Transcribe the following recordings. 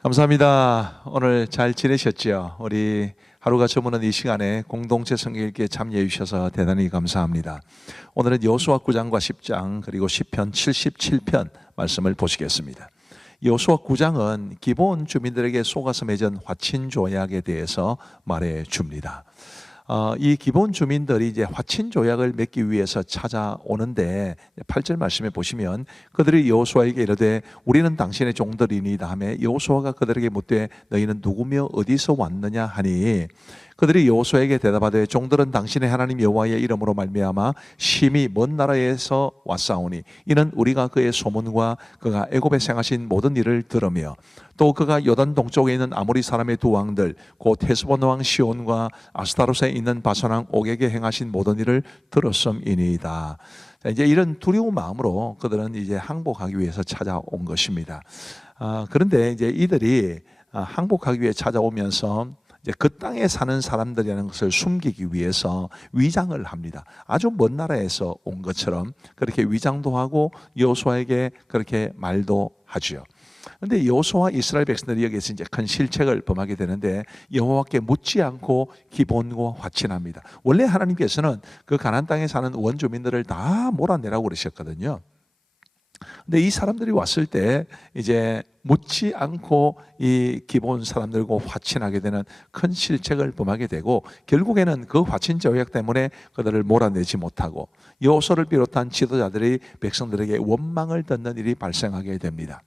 감사합니다. 오늘 잘 지내셨죠? 우리 하루가 저무는 이 시간에 공동체 성경 읽기에 참여해 주셔서 대단히 감사합니다. 오늘은 여호수아 9장과 10장 그리고 시편 77편 말씀을 보시겠습니다. 여호수아 9장은 기브온 주민들에게 속아서 맺은 화친 조약에 대해서 말해 줍니다. 이 기브온 주민들이 이제 화친 조약을 맺기 위해서 찾아오는데 8절 말씀에 보시면 그들이 여호수아에게 이르되 우리는 당신의 종들이니이다 하며 여호수아가 그들에게 묻되 너희는 누구며 어디서 왔느냐 하니 그들이 여호수아에게 대답하되 종들은 당신의 하나님 여호와의 이름으로 말미암아 심히 먼 나라에서 왔사오니 이는 우리가 그의 소문과 그가 애굽에 행하신 모든 일을 들으며 또 그가 요단 동쪽에 있는 아모리 사람의 두 왕들 곧 헤스본 왕 시온과 아스타롯에 있는 바산 왕 옥에게 행하신 모든 일을 들었음이니이다. 이제 이런 두려운 마음으로 그들은 이제 항복하기 위해서 찾아온 것입니다. 그런데 이제 이들이 항복하기 위해 찾아오면서 이제 그 땅에 사는 사람들이라는 것을 숨기기 위해서 위장을 합니다. 아주 먼 나라에서 온 것처럼 그렇게 위장도 하고 여호수아에게 그렇게 말도 하죠. 그런데 여호수아와 이스라엘 백성들이 여기서 이제 큰 실책을 범하게 되는데 여호와께 묻지 않고 기본과 화친합니다. 원래 하나님께서는 그 가나안 땅에 사는 원주민들을 다 몰아내라고 그러셨거든요. 근데 이 사람들이 왔을 때 이제 묻지 않고 이 기본 사람들과 화친하게 되는 큰 실책을 범하게 되고 결국에는 그 화친 조약 때문에 그들을 몰아내지 못하고 여호수아를 비롯한 지도자들이 백성들에게 원망을 듣는 일이 발생하게 됩니다.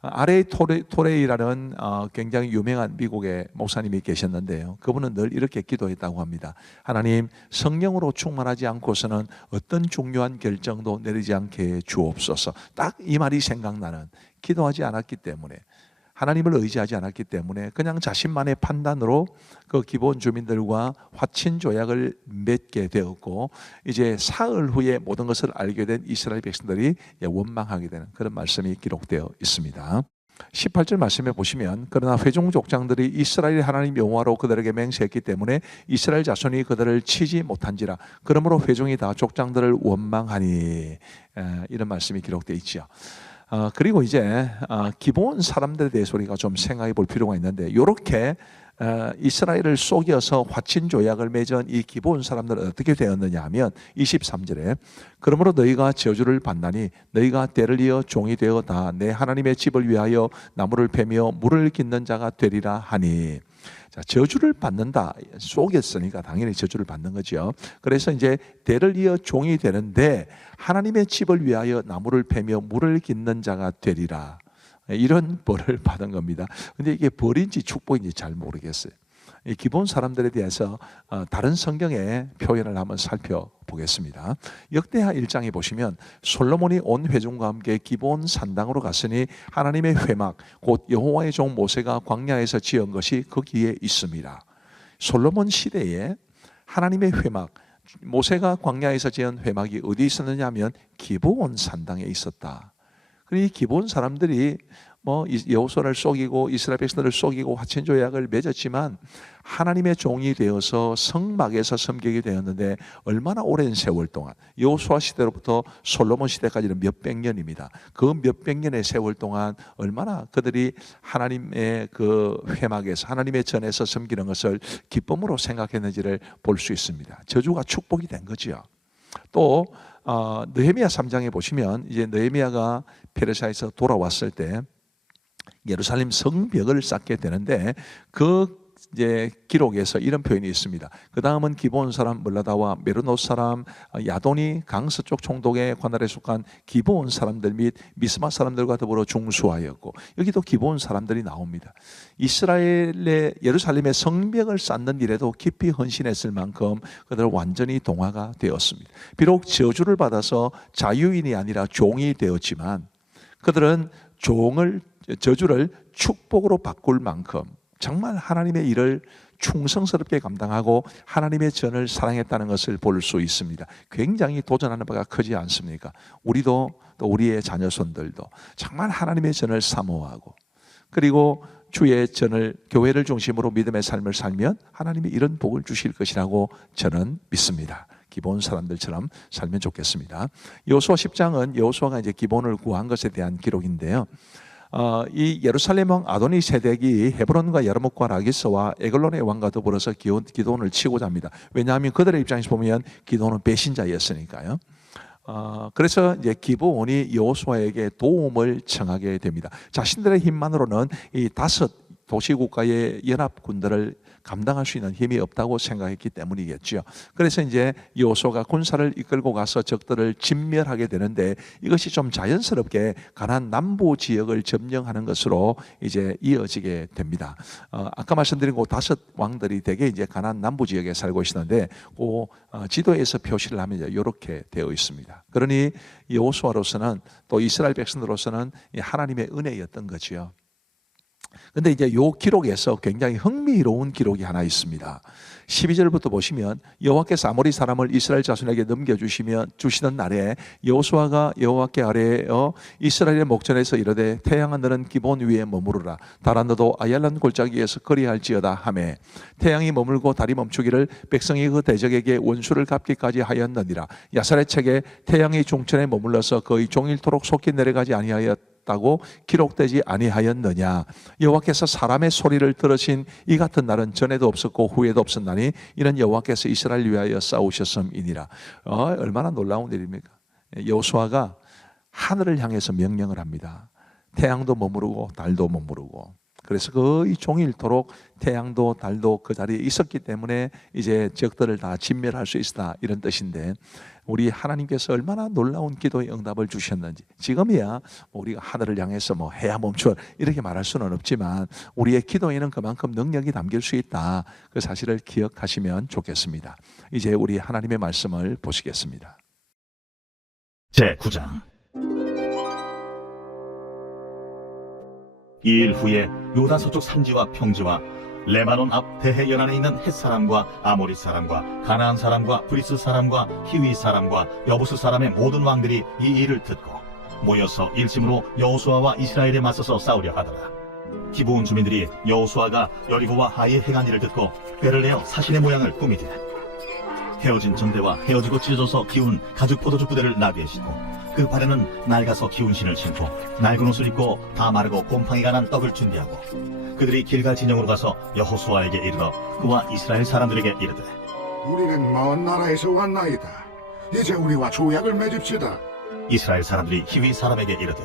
아레이 토레이라는 굉장히 유명한 미국의 목사님이 계셨는데요. 그분은 늘 이렇게 기도했다고 합니다. 하나님, 성령으로 충만하지 않고서는 어떤 중요한 결정도 내리지 않게 주옵소서. 딱 이 말이 생각나는, 기도하지 않았기 때문에, 하나님을 의지하지 않았기 때문에 그냥 자신만의 판단으로 그 기본 주민들과 화친 조약을 맺게 되었고 이제 사흘 후에 모든 것을 알게 된 이스라엘 백성들이 원망하게 되는 그런 말씀이 기록되어 있습니다. 18절 말씀에 보시면 그러나 회중 족장들이 이스라엘 하나님 여호와로 그들에게 맹세했기 때문에 이스라엘 자손이 그들을 치지 못한지라 그러므로 회중이 다 족장들을 원망하니 이런 말씀이 기록되어 있죠. 그리고 이제 기본 사람들에 대해서 우리가 좀 생각해 볼 필요가 있는데 이렇게 이스라엘을 속여서 화친 조약을 맺은 이 기본 사람들은 어떻게 되었느냐 하면 23절에 그러므로 너희가 저주를 받나니 너희가 때를 이어 종이 되어 다 내 하나님의 집을 위하여 나무를 패며 물을 깃는 자가 되리라 하니 자, 저주를 받는다. 속였으니까 당연히 저주를 받는 거죠. 그래서 이제 대를 이어 종이 되는데 하나님의 집을 위하여 나무를 패며 물을 깃는 자가 되리라. 이런 벌을 받은 겁니다. 근데 이게 벌인지 축복인지 잘 모르겠어요. 이 기본 사람들에 대해서 다른 성경의 표현을 한번 살펴보겠습니다. 역대하 1장에 보시면 솔로몬이 온 회중과 함께 기브온 산당으로 갔으니 하나님의 회막 곧 여호와의 종 모세가 광야에서 지은 것이 거기에 있습니다. 솔로몬 시대에 하나님의 회막 모세가 광야에서 지은 회막이 어디 있었느냐 하면 기브온 산당에 있었다. 이 기본 사람들이 여호수아를 속이고 이스라엘 백성들을 속이고 화친 조약을 맺었지만 하나님의 종이 되어서 성막에서 섬기게 되었는데 얼마나 오랜 세월 동안 여호수아 시대로부터 솔로몬 시대까지는 몇백 년입니다. 그 몇백 년의 세월 동안 얼마나 그들이 하나님의 그 회막에서 하나님의 전에서 섬기는 것을 기쁨으로 생각했는지를 볼 수 있습니다. 저주가 축복이 된 거죠. 또 느헤미야 3장에 보시면 이제 느헤미야가 페르시아에서 돌아왔을 때 예루살렘 성벽을 쌓게 되는데 그 이제 기록에서 이런 표현이 있습니다. 그 다음은 기브온 사람 물라다와 메르노 사람 야도니 강서쪽 총독의 관할에 속한 기브온 사람들 및 미스마 사람들과 더불어 중수하였고 여기도 기브온 사람들이 나옵니다. 이스라엘의 예루살렘의 성벽을 쌓는 일에도 깊이 헌신했을 만큼 그들은 완전히 동화가 되었습니다. 비록 저주를 받아서 자유인이 아니라 종이 되었지만 그들은 저주를 축복으로 바꿀 만큼 정말 하나님의 일을 충성스럽게 감당하고 하나님의 전을 사랑했다는 것을 볼 수 있습니다. 굉장히 도전하는 바가 크지 않습니까? 우리도 또 우리의 자녀손들도 정말 하나님의 전을 사모하고 그리고 주의 전을 교회를 중심으로 믿음의 삶을 살면 하나님이 이런 복을 주실 것이라고 저는 믿습니다. 기본 사람들처럼 살면 좋겠습니다. 여호수아 10장은 여호수아가 이제 기본을 구한 것에 대한 기록인데요. 이 예루살렘 왕 아도니 세덱이 헤브론과 야르목과 라기스와 에글론의 왕과 더불어서 기도원을 치고자 합니다. 왜냐하면 그들의 입장에서 보면 기도원은 배신자였으니까요. 그래서 이제 기브온이 여호수아에게 도움을 청하게 됩니다. 자신들의 힘만으로는 이 5 도시국가의 연합 군대를 감당할 수 있는 힘이 없다고 생각했기 때문이겠죠. 그래서 이제 여호수아가 군사를 이끌고 가서 적들을 진멸하게 되는데, 이것이 좀 자연스럽게 가나안 남부 지역을 점령하는 것으로 이제 이어지게 됩니다. 아까 말씀드린 그 5 왕들이 대개 이제 가나안 남부 지역에 살고 있었는데, 그 지도에서 표시를 하면 이렇게 되어 있습니다. 그러니 여호수아로서는, 또 이스라엘 백성들로서는 하나님의 은혜였던 거지요. 근데 이제 요 기록에서 굉장히 흥미로운 기록이 하나 있습니다. 12절부터 보시면, 여호와께서 아모리 사람을 이스라엘 자손에게 주시는 날에 여호수아가 여호와께 아뢰어 이스라엘의 목전에서 이르되, 태양아 너는 기브온 위에 머무르라. 달아 너도 아얄란 골짜기에서 거리할지어다 하매, 태양이 머물고 달이 멈추기를 백성이 그 대적에게 원수를 갚기까지 하였느니라. 야살의 책에 태양이 중천에 머물러서 거의 종일토록 속히 내려가지 아니하였다고 기록되지 아니하였느냐. 여호와께서 사람의 소리를 들으신 이 같은 날은 전에도 없었고 후에도 없었나니 이는 여호와께서 이스라엘 위하여 싸우셨음이니라. 얼마나 놀라운 일입니까? 여호수아가 하늘을 향해서 명령을 합니다. 태양도 머무르고 달도 머무르고, 그래서 거의 종일토록 태양도 달도 그 자리에 있었기 때문에 이제 적들을 다 진멸할 수 있다, 이런 뜻인데, 우리 하나님께서 얼마나 놀라운 기도의 응답을 주셨는지, 지금이야 우리가 하늘을 향해서 뭐 해야 멈춰 이렇게 말할 수는 없지만 우리의 기도에는 그만큼 능력이 담길 수 있다, 그 사실을 기억하시면 좋겠습니다. 이제 우리 하나님의 말씀을 보시겠습니다. 제9장. 이 일 후에 요단 서쪽 산지와 평지와 레바논 앞 대해 연안에 있는 헷 사람과 아모리 사람과 가나안 사람과 브리스 사람과 히위 사람과 여부스 사람의 모든 왕들이 이 일을 듣고 모여서 일심으로 여호수아와 이스라엘에 맞서서 싸우려 하더라. 기브온 주민들이 여호수아가 여리고와 하이의 행한 일을 듣고 꾀를 내어 사신의 모양을 꾸미되, 헤어진 전대와 헤어지고 찢어져서 기운 가죽 포도주 부대를 나귀에 싣고 그 발에는 낡아서 기운 신을 신고 낡은 옷을 입고 다 마르고 곰팡이가 난 떡을 준비하고, 그들이 길갈 진영으로 가서 여호수아에게 이르러 그와 이스라엘 사람들에게 이르되, 우리는 먼 나라에서 왔나이다. 이제 우리와 조약을 맺읍시다. 이스라엘 사람들이 히위 사람에게 이르되,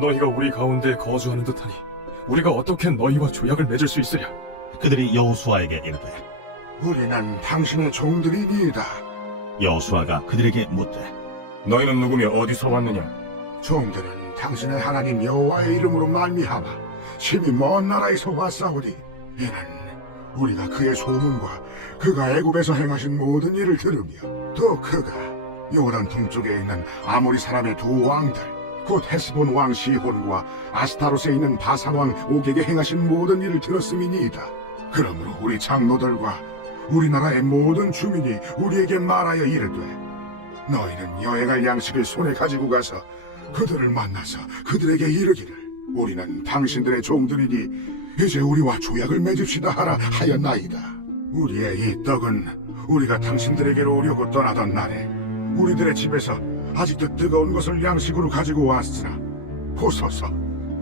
너희가 우리 가운데 거주하는 듯하니 우리가 어떻게 너희와 조약을 맺을 수 있으랴? 그들이 여호수아에게 이르되, 우리는 당신의 종들이니이다. 여호수아가 그들에게 묻되, 너희는 누구며 어디서 왔느냐? 종들은 당신의 하나님 여호와의 이름으로 말미암아 심히 먼 나라에서 왔사오니, 이는 우리가 그의 소문과 그가 애굽에서 행하신 모든 일을 들으며, 또 그가 요단 동쪽에 있는 아모리 사람의 2 왕들 곧 헤스본 왕 시혼과 아스타롯에 있는 바산 왕 옥에게 행하신 모든 일을 들었음이니이다. 그러므로 우리 장로들과 우리나라의 모든 주민이 우리에게 말하여 이르되, 너희는 여행할 양식을 손에 가지고 가서 그들을 만나서 그들에게 이르기를, 우리는 당신들의 종들이니 이제 우리와 조약을 맺읍시다 하라 하였나이다. 우리의 이 떡은 우리가 당신들에게로 오려고 떠나던 날에 우리들의 집에서 아직도 뜨거운 것을 양식으로 가지고 왔으나, 보소서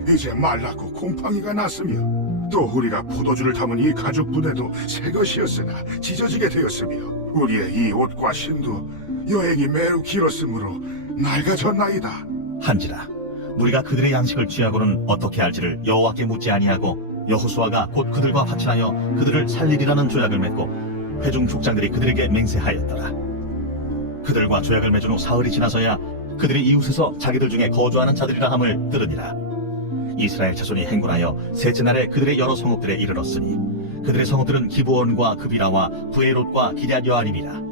이제 말랐고 곰팡이가 났으며, 또 우리가 포도주를 담은 이 가죽 부대도 새 것이었으나 찢어지게 되었으며, 우리의 이 옷과 신도 여행이 매우 길었으므로 낡아졌나이다. 한지라 우리가 그들의 양식을 취하고는 어떻게 할지를 여호와께 묻지 아니하고, 여호수아가 곧 그들과 화친하여 그들을 살리리라는 조약을 맺고 회중 족장들이 그들에게 맹세하였더라. 그들과 조약을 맺은 후 사흘이 지나서야 그들이 이웃에서 자기들 중에 거주하는 자들이라 함을 들으니라. 이스라엘 자손이 행군하여 셋째 날에 그들의 여러 성읍들에 이르렀으니, 그들의 성읍들은 기브온과 그비라와 부에롯과 기럇 여아림이라.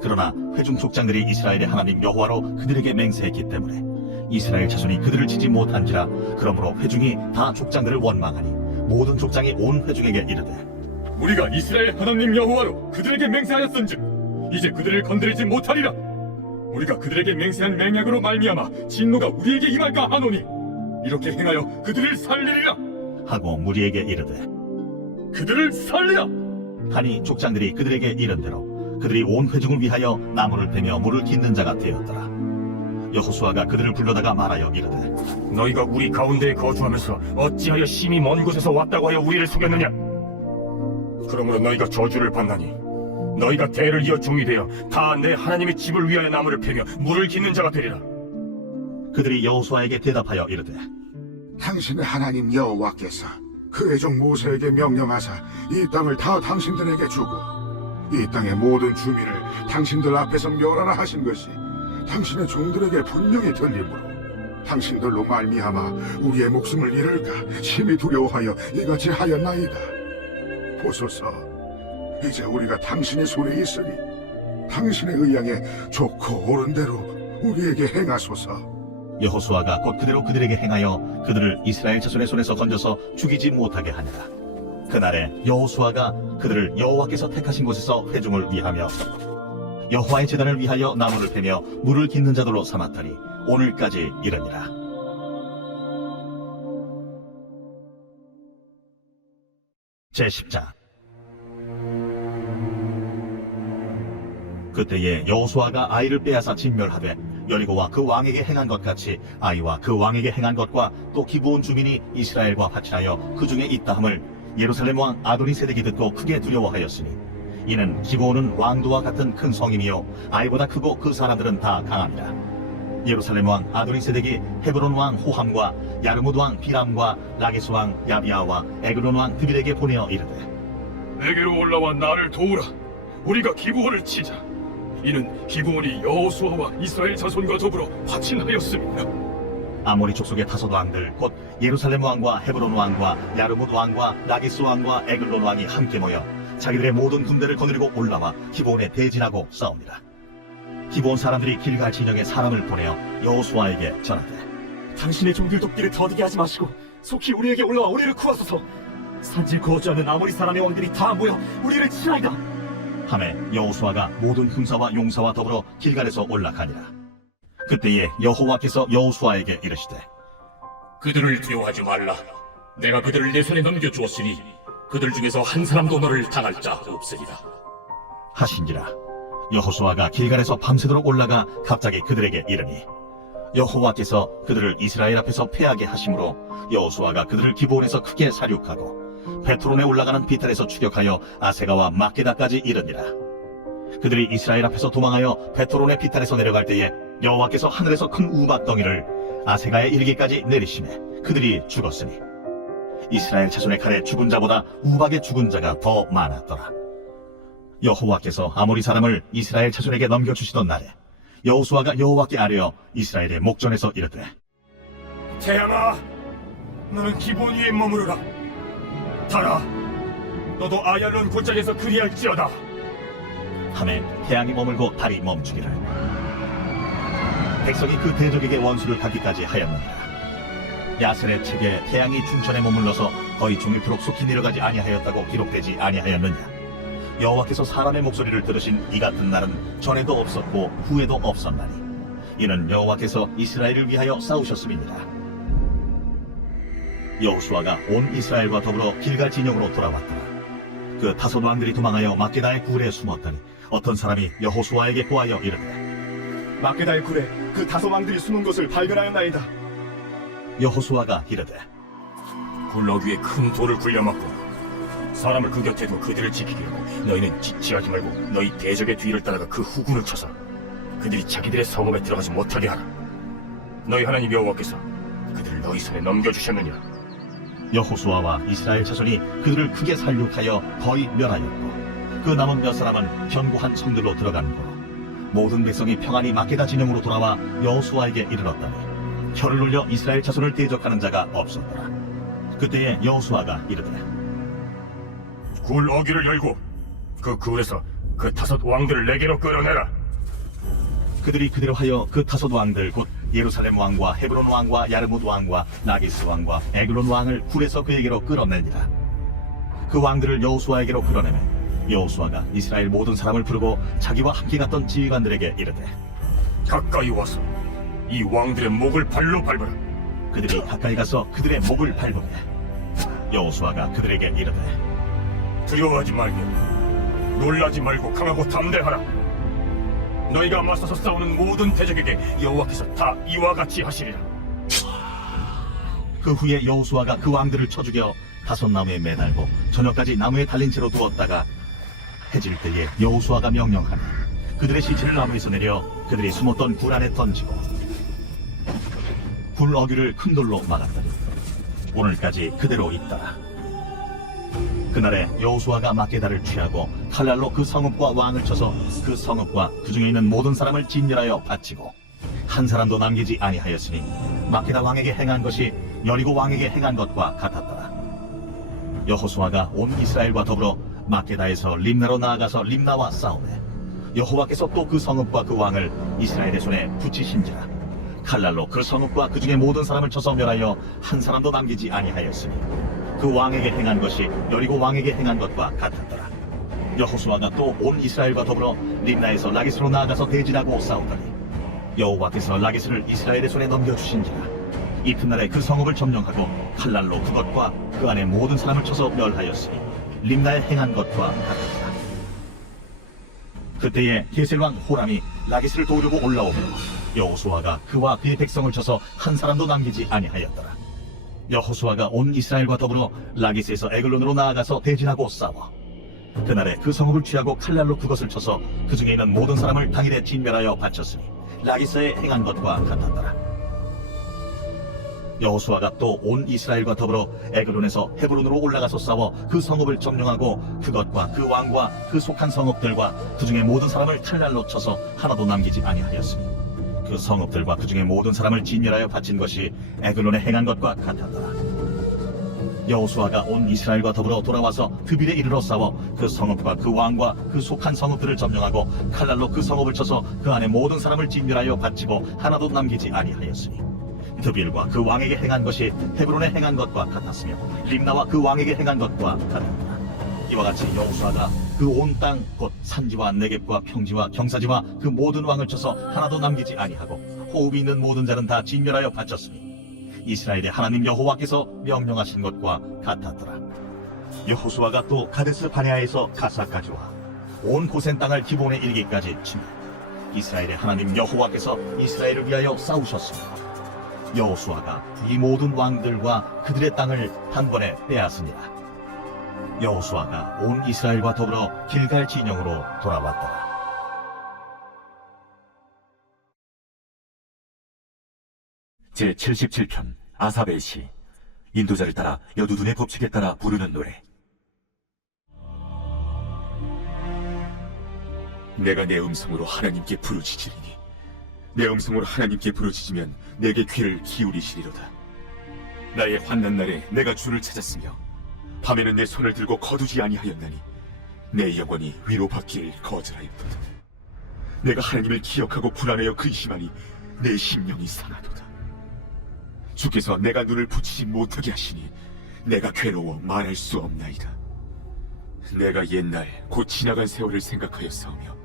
그러나 회중 족장들이 이스라엘의 하나님 여호와로 그들에게 맹세했기 때문에 이스라엘 자손이 그들을 치지 못한지라. 그러므로 회중이 다 족장들을 원망하니 모든 족장이 온 회중에게 이르되, 우리가 이스라엘 하나님 여호와로 그들에게 맹세하였은즉 이제 그들을 건드리지 못하리라. 우리가 그들에게 맹세한 맹약으로 말미암아 진노가 우리에게 임할까 하노니 이렇게 행하여 그들을 살리리라 하고 무리에게 이르되, 그들을 살리라 하니 족장들이 그들에게 이른 대로 그들이 온 회중을 위하여 나무를 베며 물을 깃는 자가 되었더라. 여호수아가 그들을 불러다가 말하여 이르되 너희가 우리 가운데에 거주하면서 어찌하여 심히 먼 곳에서 왔다고 하여 우리를 속였느냐? 그러므로 너희가 저주를 받나니 너희가 대를 이어 종이 되어 다 내 하나님의 집을 위하여 나무를 패며 물을 짓는 자가 되리라. 그들이 여호수아에게 대답하여 이르되 당신의 하나님 여호와께서 그의 종 모세에게 명령하사 이 땅을 다 당신들에게 주고 이 땅의 모든 주민을 당신들 앞에서 멸하라 하신 것이 당신의 종들에게 분명히 들리므로 당신들로 말미암아 우리의 목숨을 잃을까 심히 두려워하여 이같이 하였나이다. 보소서, 이제 우리가 당신의 손에 있으니 당신의 의향에 좋고 옳은 대로 우리에게 행하소서. 여호수아가 곧 그대로 그들에게 행하여 그들을 이스라엘 자손의 손에서 건져서 죽이지 못하게 하니라. 그날에 여호수아가 그들을 여호와께서 택하신 곳에서 회중을 위하며 여호와의 제단을 위하여 나무를 패며 물을 깃는 자들로 삼았더니 오늘까지 이르니라. 제10장. 그때에 여호수아가 아이를 빼앗아 진멸하되 여리고와 그 왕에게 행한 것 같이 아이와 그 왕에게 행한 것과 또 기브온 주민이 이스라엘과 화친하여 그 중에 있다 함을 예루살렘 왕 아도니세덱이 듣고 크게 두려워하였으니 이는 기브온은 왕도와 같은 큰 성임이요 아이보다 크고 그 사람들은 다 강함이라. 예루살렘 왕 아도니세덱이 헤브론 왕 호함과 야르뭇 왕 비람과 라게스 왕 야비아와 에그론 왕 드빌에게 보내어 이르되 내게로 올라와 나를 도우라. 우리가 기브온을 치자. 이는 기브온이 여호수아와 이스라엘 자손과 더불어 화친하였음이라. 아모리 족속의 다섯 왕들 곧 예루살렘 왕과 헤브론 왕과 야르뭇 왕과 라기스 왕과 에글론 왕이 함께 모여 자기들의 모든 군대를 거느리고 올라와 기브온에 대진하고 싸웁니다. 기브온 사람들이 길갈 진영에 사람을 보내어 여호수아에게 전하되 당신의 종들 돕기를 더디게 하지 마시고 속히 우리에게 올라와 우리를 구하소서. 산지에 거주하는 아모리 사람의 왕들이 다 모여 우리를 치나이다. 하매 여호수아가 모든 군사와 용사와 더불어 길갈에서 올라가니라. 그때에 여호와께서 여호수아에게 이르시되 그들을 두려워하지 말라. 내가 그들을 내 손에 넘겨주었으니 그들 중에서 한 사람도 너를 당할 자 없으리라. 하신지라. 여호수아가 길갈에서 밤새도록 올라가 갑자기 그들에게 이르니 여호와께서 그들을 이스라엘 앞에서 패하게 하심으로 여호수아가 그들을 기브온에서 크게 사륙하고 베트론에 올라가는 비탈에서 추격하여 아세가와 막게다까지 이르니라. 그들이 이스라엘 앞에서 도망하여 베트론의 비탈에서 내려갈 때에 여호와께서 하늘에서 큰 우박덩이를 아세가에 이르기까지 내리시매 그들이 죽었으니 이스라엘 자손의 칼에 죽은 자보다 우박에 죽은 자가 더 많았더라. 여호와께서 아모리 사람을 이스라엘 자손에게 넘겨주시던 날에 여호수아가 여호와께 아뢰어 이스라엘의 목전에서 이르되 태양아, 너는 기브온 위에 머무르라. 달아, 너도 아얄론 골짜기에서 그리할지어다. 하매 태양이 머물고 달이 멈추기를 백성이 그 대적에게 원수를 갚기까지 하였느니라. 야셀의 책에 태양이 춘천에 머물러서 거의 종일토록 속히 내려가지 아니하였다고 기록되지 아니하였느냐. 여호와께서 사람의 목소리를 들으신 이 같은 날은 전에도 없었고 후에도 없었나니 이는 여호와께서 이스라엘을 위하여 싸우셨음이니라. 여호수아가 온 이스라엘과 더불어 길갈 진영으로 돌아왔더라. 그 다섯 왕들이 도망하여 막게다의 굴에 숨었더니 어떤 사람이 여호수아에게 보하여 이르되 막게다의 굴에 그 다섯 왕들이 숨은 곳을 발견하였나이다. 여호수아가 이르되 굴럭 위에 큰 돌을 굴려막고 사람을 그 곁에 두 그들을 지키려고 너희는 지체하지 말고 너희 대적의 뒤를 따라가 그 후군을 쳐서 그들이 자기들의 성읍에 들어가지 못하게 하라. 너희 하나님 여호와께서 그들을 너희 손에 넘겨주셨느니라. 여호수아와 이스라엘 자손이 그들을 크게 살육하여 거의 멸하였고 그 남은 몇 사람은 견고한 성들로 들어간 거로 모든 백성이 평안히 막게다 진영으로 돌아와 여호수아에게 이르렀더니 혀를 놀려 이스라엘 자손을 대적하는 자가 없었더라. 그때에 여호수아가 이르되 굴 어귀를 열고 그 굴에서 그 다섯 왕들을 내게로 끌어내라. 그들이 그대로 하여 그 다섯 왕들 곧 예루살렘 왕과 헤브론 왕과 야르뭇 왕과 라기스 왕과 에글론 왕을 굴에서 그에게로 끌어내니라. 그 왕들을 여호수아에게로 끌어내매 여호수아가 이스라엘 모든 사람을 부르고 자기와 함께 갔던 지휘관들에게 이르되 가까이 와서 이 왕들의 목을 발로 밟아라. 그들이 가까이 가서 그들의 목을 밟으매 여호수아가 그들에게 이르되 두려워하지 말고 놀라지 말고 강하고 담대하라. 너희가 맞서서 싸우는 모든 대적에게 여호와께서 다 이와 같이 하시리라. 그 후에 여호수아가 그 왕들을 쳐 죽여 다섯 나무에 매달고 저녁까지 나무에 달린 채로 두었다가 해질 때에 여호수아가 명령하니 그들의 시체를 나무에서 내려 그들이 숨었던 굴 안에 던지고 굴 어귀를 큰 돌로 막았더니 오늘까지 그대로 있더라. 그날에 여호수아가 막게다를 취하고 칼날로 그 성읍과 왕을 쳐서 그 성읍과 그 중에 있는 모든 사람을 진멸하여 바치고 한 사람도 남기지 아니하였으니 막게다 왕에게 행한 것이 여리고 왕에게 행한 것과 같았더라. 여호수아가 온 이스라엘과 더불어 막게다에서 림나로 나아가서 림나와 싸우매 여호와께서 또 그 성읍과 그 왕을 이스라엘의 손에 붙이신지라. 칼날로 그 성읍과 그 중에 모든 사람을 쳐서 멸하여 한 사람도 남기지 아니하였으니 그 왕에게 행한 것이 여리고 왕에게 행한 것과 같았더라. 여호수아가 또 온 이스라엘과 더불어 림나에서 라기스로 나아가서 대진하고 싸우더니 여호와께서 라기스를 이스라엘의 손에 넘겨주신지라. 이튿날에 그 성읍을 점령하고 칼날로 그것과 그 안에 모든 사람을 쳐서 멸하였으니 림나에 행한 것과 같았더라. 그때에 게셀 왕 호람이 라기스를 도우려고 올라오며 여호수아가 그와 그의 백성을 쳐서 한 사람도 남기지 아니하였더라. 여호수아가 온 이스라엘과 더불어 라기스에서 에글론으로 나아가서 대진하고 싸워 그날에 그 성읍을 취하고 칼날로 그것을 쳐서 그 중에 있는 모든 사람을 당일에 진멸하여 바쳤으니 라기스에 행한 것과 같았더라. 여호수아가 또 온 이스라엘과 더불어 에글론에서 헤브론으로 올라가서 싸워 그 성읍을 점령하고 그것과 그 왕과 그 속한 성읍들과 그 중에 모든 사람을 칼날로 쳐서 하나도 남기지 아니하였으니 그 성읍들과 그 중에 모든 사람을 진멸하여 바친 것이 에글론에 행한 것과 같았더라. 여호수아가 온 이스라엘과 더불어 돌아와서 드빌에 이르러 싸워 그 성읍과 그 왕과 그 속한 성읍들을 점령하고 칼날로 그 성읍을 쳐서 그 안에 모든 사람을 진멸하여 바치고 하나도 남기지 아니하였으니 드빌과 그 왕에게 행한 것이 헤브론에 행한 것과 같았으며 림나와 그 왕에게 행한 것과 같았더라. 이와 같이 여호수아가 그 온 땅 곧 산지와 네겝과 평지와 경사지와 그 모든 왕을 쳐서 하나도 남기지 아니하고 호흡이 있는 모든 자는 다 진멸하여 바쳤으니 이스라엘의 하나님 여호와께서 명령하신 것과 같았더라. 여호수아가 또 가데스 바네아에서 가사까지 와 온 고센 땅을 기본에 이르기까지 치며 이스라엘의 하나님 여호와께서 이스라엘을 위하여 싸우셨으며 여호수아가 이 모든 왕들과 그들의 땅을 단번에 빼앗으니라. 여호수아가 온 이스라엘과 더불어 길갈 진영으로 돌아왔더라. 제77편 아삽의 시. 인도자를 따라 여두둔의 법칙에 따라 부르는 노래. 내가 내 음성으로 하나님께 부르짖으리니 내 음성으로 하나님께 부르짖으면 내게 귀를 기울이시리로다. 나의 환난 날에 내가 주를 찾았으며 밤에는 내 손을 들고 거두지 아니하였나니 내 영혼이 위로받기를 거절하였도다. 내가 하나님을 기억하고 불안하여 근심하니 내 심령이 상하도다. 주께서 내가 눈을 붙이지 못하게 하시니 내가 괴로워 말할 수 없나이다. 내가 옛날 곧 지나간 세월을 생각하여 싸우며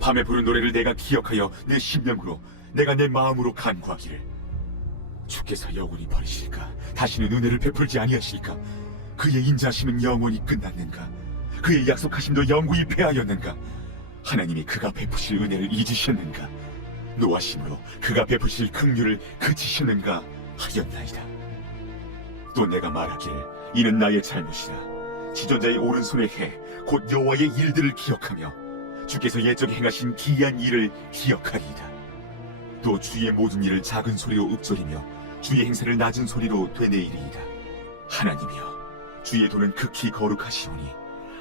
밤에 부른 노래를 내가 기억하여 내 심령으로 내가 내 마음으로 간구하기를 주께서 영원히 버리실까? 다시는 은혜를 베풀지 아니하실까? 그의 인자심은 영원히 끝났는가? 그의 약속하심도 영구히 패하였는가? 하나님이 그가 베푸실 은혜를 잊으셨는가? 노하심으로 그가 베푸실 긍휼을 그치셨는가 하였나이다. 또 내가 말하기를 이는 나의 잘못이라. 지존자의 오른손의 해 곧 여호와의 일들을 기억하며 주께서 옛적에 행하신 기이한 일을 기억하리이다. 또 주의 모든 일을 작은 소리로 읊조리며 주의 행사를 낮은 소리로 되뇌이리이다. 하나님이여, 주의 도는 극히 거룩하시오니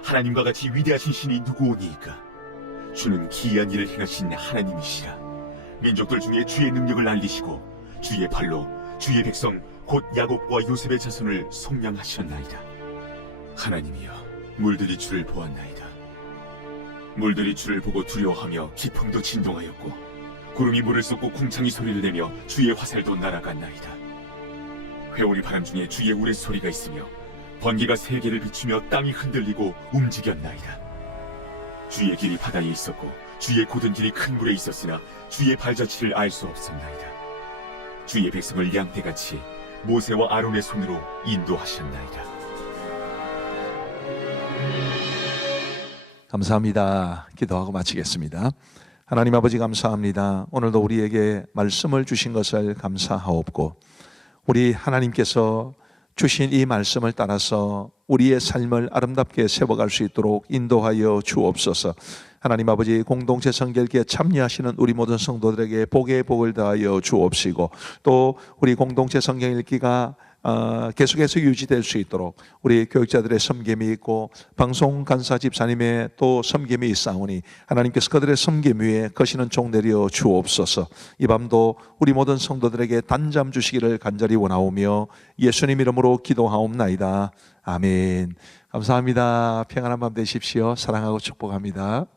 하나님과 같이 위대하신 신이 누구오니이까? 주는 기이한 일을 행하신 하나님이시라. 민족들 중에 주의 능력을 알리시고 주의 발로 주의 백성 곧 야곱과 요셉의 자손을 속량하셨나이다. 하나님이여, 물들이 주를 보았나이다. 물들이 주를 보고 두려워하며 기품도 진동하였고 구름이 물을 쏟고 궁창이 소리를 내며 주의 화살도 날아갔나이다. 회오리 바람 중에 주의 우레소리가 있으며 번개가 세계를 비추며 땅이 흔들리고 움직였나이다. 주의 길이 바다에 있었고 주의 곧은 길이 큰 물에 있었으나 주의 발자취를 알 수 없었나이다. 주의 백성을 양떼같이 모세와 아론의 손으로 인도하셨나이다. 감사합니다. 기도하고 마치겠습니다. 하나님 아버지 감사합니다. 오늘도 우리에게 말씀을 주신 것을 감사하옵고 우리 하나님께서 주신 이 말씀을 따라서 우리의 삶을 아름답게 세워갈 수 있도록 인도하여 주옵소서. 하나님 아버지 공동체 성결기에 참여하시는 우리 모든 성도들에게 복의 복을 더하여 주옵시고 또 우리 공동체 성경 읽기가 계속해서 유지될 수 있도록 우리 교육자들의 섬김이 있고 방송 간사 집사님의 또 섬김이 있사오니 하나님께서 그들의 섬김 위에 거시는 종 내려 주옵소서. 이 밤도 우리 모든 성도들에게 단잠 주시기를 간절히 원하오며 예수님 이름으로 기도하옵나이다. 아멘. 감사합니다. 평안한 밤 되십시오. 사랑하고 축복합니다.